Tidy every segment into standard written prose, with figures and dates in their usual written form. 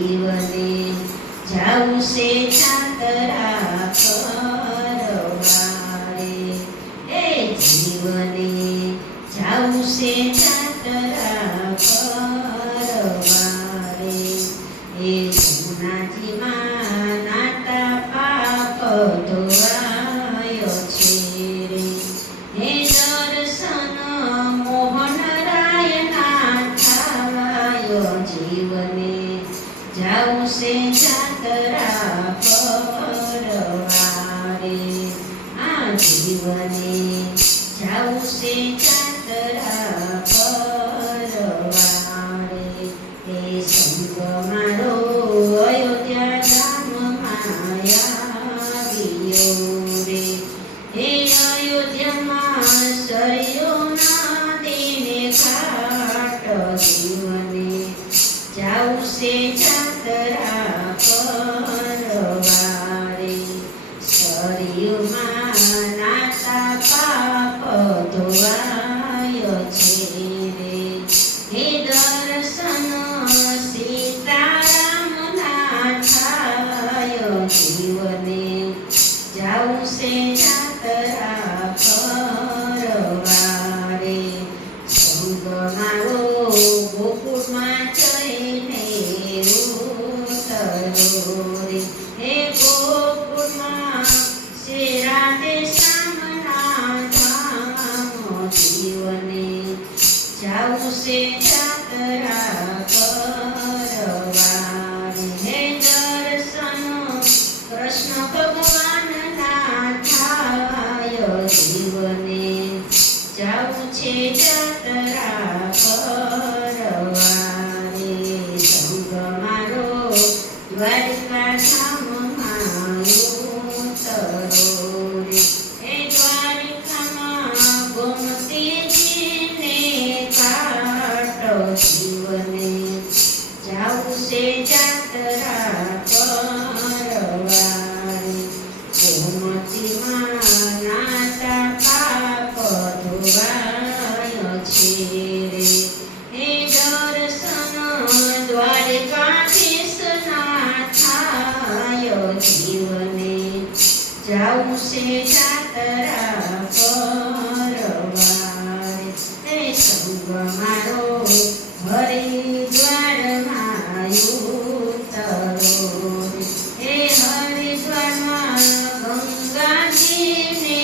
જીવને જાવું છે જાત્રા કરવારે, એ જીવને જાવું છે જાત્રા કરવારે, એ સોનાજીમાં નાતા પાપ ધોવાયો છે રે, હે દર્શન મોહનરાયના થાવાયો, જીવને જાવું છે જાત્રા કરવારે, આ જીવને જાવું છે જાત્રા કરવારે, એ સંગ મારો અયોધ્યા ગામમાં આવ્યો રે, એ અયોધ્યામાં સરિયોના દિને ઘાટ, જીવને જાવું છે જાત્રા કરવારે, સરિયુમાં નાતા પાપ ધોવાયો છે રે, હે દર્શન સીતારામના થાયો, જીવને જાવું છે જાત્રા કરવારે, સંગ મારો ગોકુળમાં જઈને ઉતરો રે, હે ગોકુળમાં શ્રી રાધે શ્યામના ધામ, જીવને જાવું છે જાત્રા કરવારે, હે દર્શન કૃષ્ણ ભગવાનના થાયો, જીવને જાવું છે જાત્રા કરવારે, સંગ મારો દ્વારકા ધામમાં ઉતરો રે, એ દ્વારકામાં ગોમતીજીને ઘાટ, જીવને જાવું છે જાત્રા કરવારે, ગોમતીમાં નાતા પાપ ધોવાયો છે રે, હે દર્શન દ્વારકાધીશના થાયો, જીવને જાવું છે જાત્રા કરવારે, હે સંગ મારો હરિદ્વારમાં ઉતરો રે, હે હરિદ્વારમાં ગંગાજીને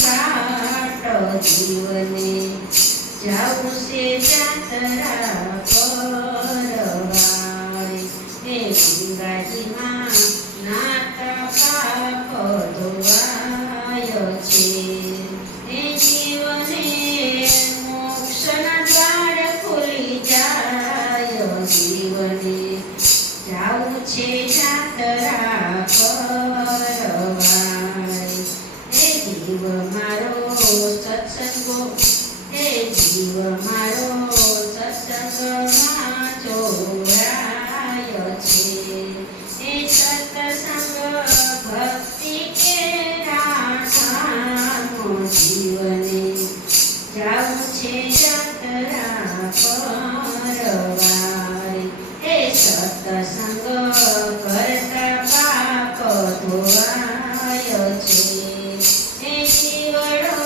ઘાટ, જીવને જાવું છે જાત્રા કરવારે, હે ગંગાજીમાં નાતા પાપ ધોવાયો છે, હે જીવને મોક્ષના દ્વાર ખુલી જાય, જીવને જાવું છે જાત્રા કરવારે, હે જીવ મારો સત્સંગો, હે જીવ મારો સત્સંગમાં જોડાયો છે, હે સત્સંગ ભક્તિ કેરા ધામો, જીવને જાવું છે જાત્રા કરવારે, હે સત્સંગ કરતા પાપ ધોવાયો છે, હે જીવડો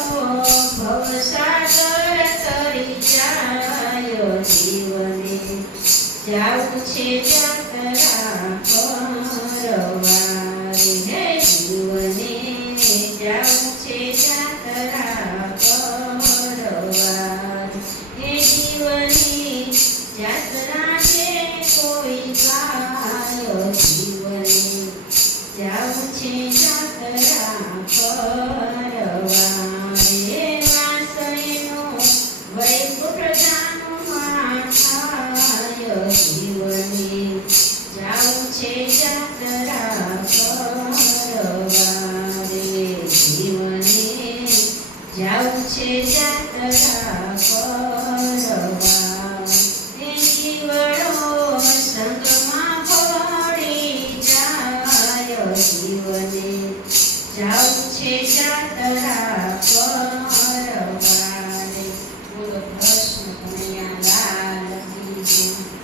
ભવસાગર તરી જાયો, જીવને જાવું છે જાત્રા કરવારે, હે જીવને જાવું છે જાત્રા કરવારે, હે જીવની જાત્રા છે કોઈ ગાયો, જીવને જાવું છે જાત્રા કરવારે, હે વાસળીનો વૈકુંઠ ધામમાં થાયો, જીવને જાવું છે જાત્રા કરવારે, જીવને જાવું છે જાત્રા કરવા